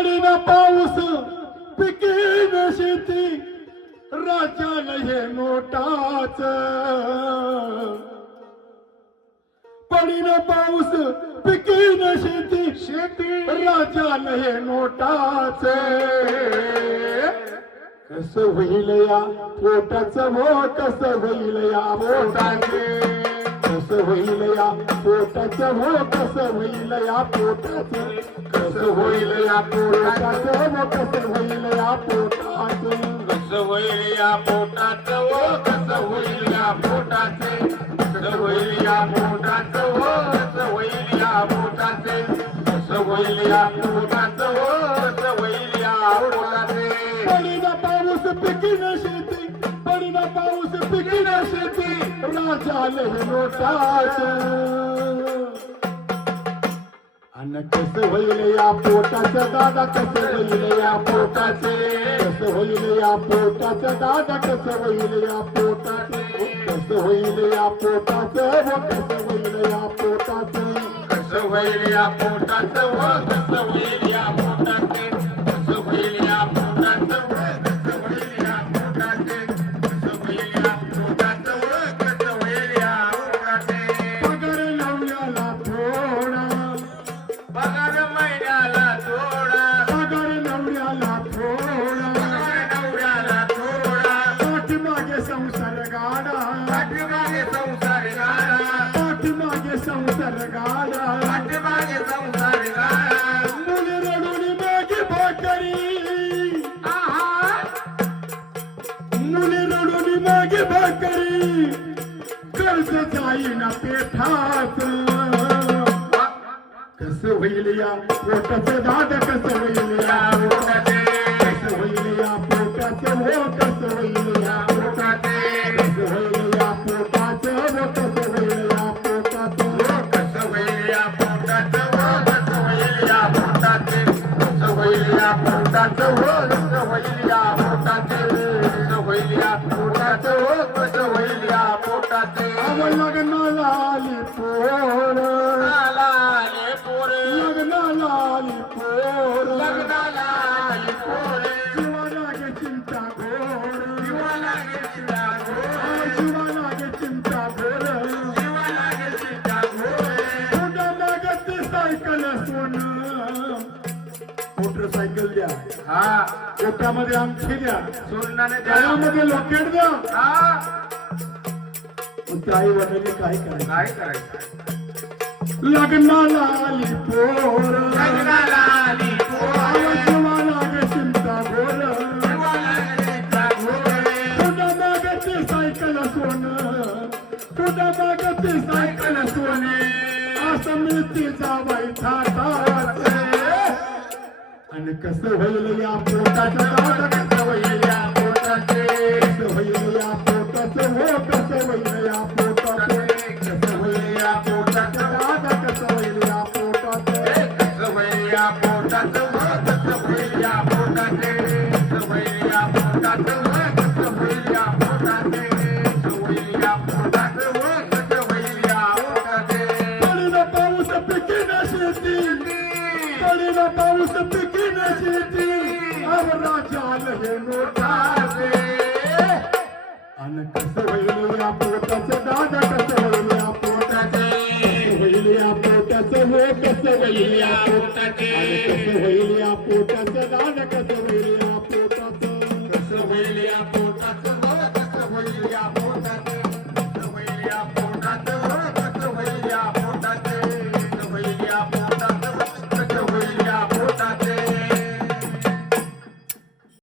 पडीना पाऊस पिकीन शेती. राज्याला हे नोटाच पडीना पाऊस पिकीन शेती. शेती. राज्याला हे नोटाच कस होईल या पोटाचं हो कस होईल या पोटाचे कस होईल या पोटाचं हो कस होईल या पोटाचं कस होईल या पोटाचं हो कस होईल या पोटाचं कस होईल या पोटाचं हो कस होईल या पोटाचे कस होईल या पोटाचं हो कस होईल या पोटाचे कस होईल या पोटाचं हो कस होईल या पोटाचे पाऊस पिकी नशे पाऊस पिकीन शेती राजाले होईल या पोटाचं दादा कसं होईल या पोटाचे कसं होईल या पोटाचं दादा कसं होईल या पोटाचे कसं होईल या पोटाचं व होईल या पोटाचं कस होईल या पोटाचं कस होईल या कस होईल या पोटाचं दाद कसं होईल या पोटाचे कसं होईल या पोटाचं हो कसं होईल पोटाचं होईल या पोटाचे. होईल या पोटाचं. होईल या पोटाचे अव लग्नाला आली पोर. आले पोरे. जीवाला गे चिंता घोर. जीवाला गेलीला घोर. जीवाला गे चिंता घोर. मागते सायकल सोन. मोटरसायकल द्या. हा. पोटामध्ये आमची द्या. सोनाने द्या. गळ्यामध्ये लॉकेट द्या. हा. त्या आई वडिलांनी काय करायचं? काय करायचं? लग्नाला आली पोर. लग्नाला आली पोरे. गे चिंता तुझ्या मागते सायकल सोन तुझ्या मागते सायकल सोने असं मिळते जावाई थाटाच आणि कसं होईल या पोटाचं राजाल हे